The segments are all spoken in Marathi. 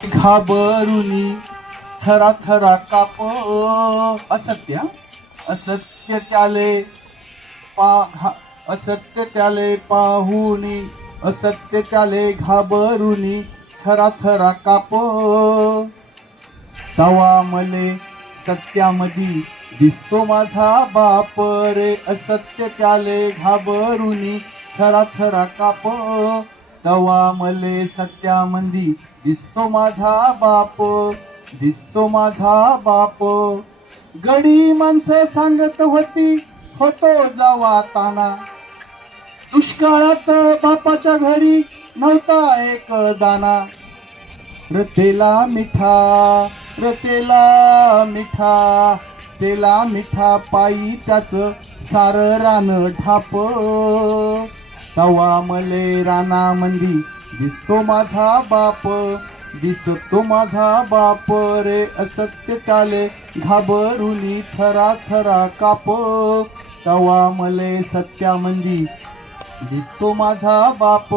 घाबरुनी थरा थरा काप असत्य असत्य त्याले असत्य त्याले पाहुनी असत्य त्याले घाबरुनी थरा थरा काप तवा मले सत्यामधी दिसतो माझा बाप रे असत्य त्याले घाबरुनी थरा थरा काप तवा मले सत्यामंदी दिसतो माझा बाप दिसतो माझा बाप गडी माणसं सांगत होती होतो जावा ताना दुष्काळात बापाच्या घरी नव्हता एक दाना रतेला मिठा रतेला मिठा तेला मिठा पायी त्याच सार रान ढाप तवा मले रानामंदी दिसतो माझा बाप दिसतो माझा बाप रे असत्य त्याले घाबरुनी थरा थरा काप तवा मले सत्यामंदी दिसतो माझा बाप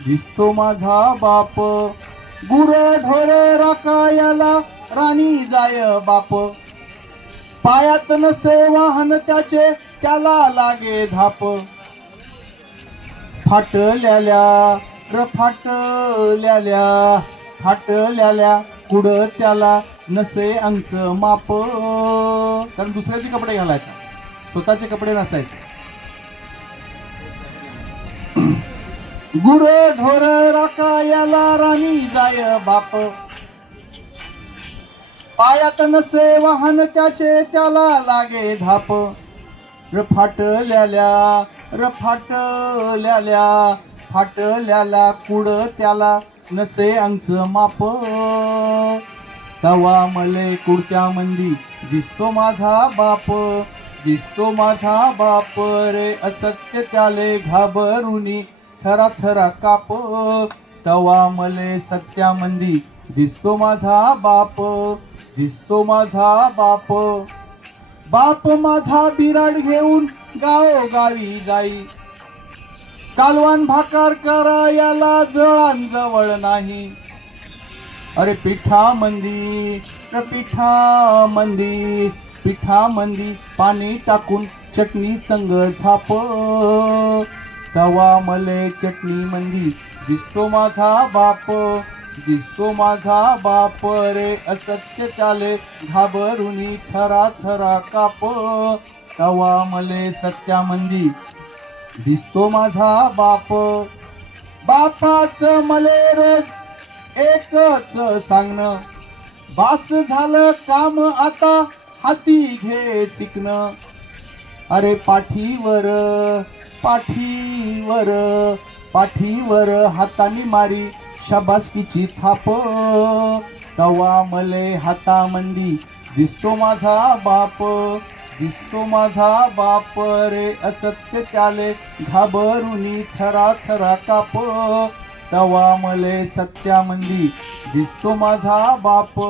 दिसतो माझा बाप गुर ढोर राखायला राणी जाय बाप पायात नसे वाहन त्याचे त्याला लागे धाप फाटल्याल्या फाटल्याल्या कुड त्याला नसे अंक माप कारण दुसऱ्याचे कपडे घालायचे स्वतःचे कपडे नसायचे गुर ढोर राखायला राणी जाय बाप पायात नसे वाहन त्याचे त्याला लागे धाप फाटल्याल्या कुड त्याला नसे अंच माप तवा मले कुडत्यामंदी दिसतो माझा बाप दिसतो माझा बाप रे असत्य त्याले घाबरुनी थरा थरा काप तवा मले सत्यामंदी दिसतो माझा बाप दिसतो माझा बाप बाप माझा बिराड घेऊन गावोगावी जाई कालवान भाकर करायला जवळ नाही अरे पिठामंदी पाणी टाकून चटणी संग झाप तवा मले चटणी मंदी दिसतो माझा बाप दिसतो माझा बाप रे असत्य त्याले घाबरुनी थरा थरा काप तवा मले सत्यामंदी दिसतो माझा बाप बापाच मले रोज एकच सांगणं बास झालं काम आता हाती घे टिकणं अरे पाठीवर हातानी मारी शाबासकीची थाप तवा मले हातामंदी दिसतो माझा बाप दिसतो माझा बाप रे असत्य त्याले घाबरुनी थरा थरा काप तवा मले सत्यामंदी दिसतो माझा बाप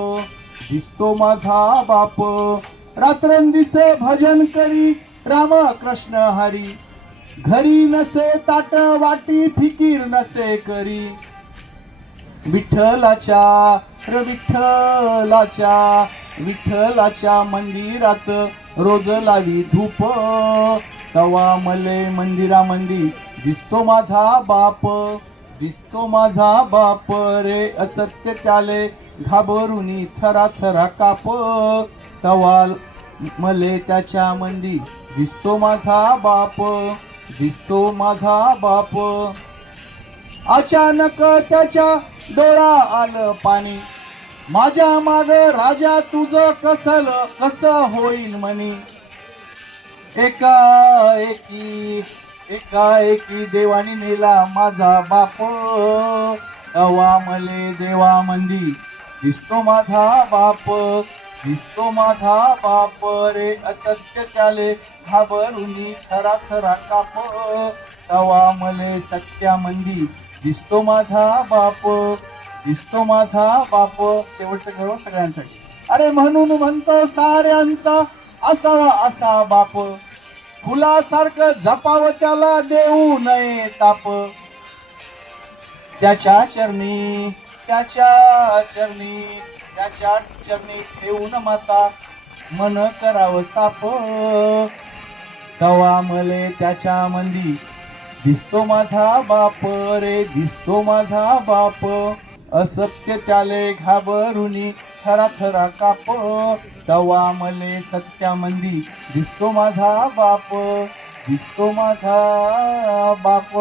दिसतो माझा बाप रात्रंदिस भजन करी राम कृष्ण हरी घरी नसे ताट वाटी फिकीर नसे करी विठ्ठलाच्या मंदिरात रोज लावी धूप तवा मले मंदिरामंदी दिसतो माझा बाप दिसतो माझा बाप रे असत्य त्याले घाबरुनी थरा थरा काप तवा मले त्याच्या मंदी दिसतो माझा बाप दिसतो माझा बाप अचानक त्याच्या डोळा आलं पाणी माझ्या माग राजा तुझं कसं होईल म्हणी एकाएकी देवानी नेला माझा बाप तवा मले देवामंदी दिसतो माझा बाप दिसतो माझा बाप रे असत्य त्याले घाबरुनी थरा थरा काप तवा मले सत्यामंदी दिसतो माझा बाप दिसतो माझा बाप शेवटचं घर सगळ्यांसाठी अरे म्हणून म्हणतो साऱ्यांचा असा बाप फुलासारखं जपावं त्याला देऊ नये ताप त्याच्या चरणी त्याच्या चरणी ठेवून माता मन करावं साप. तवा मले त्याच्या मंदी दिसतो माझा बाप रे, दिसतो माझा बाप. असत्य त्याले घाबरुनी थरा थरा काप. तवा मले सत्यामंदी दिसतो माझा बाप, दिसतो माझा बाप.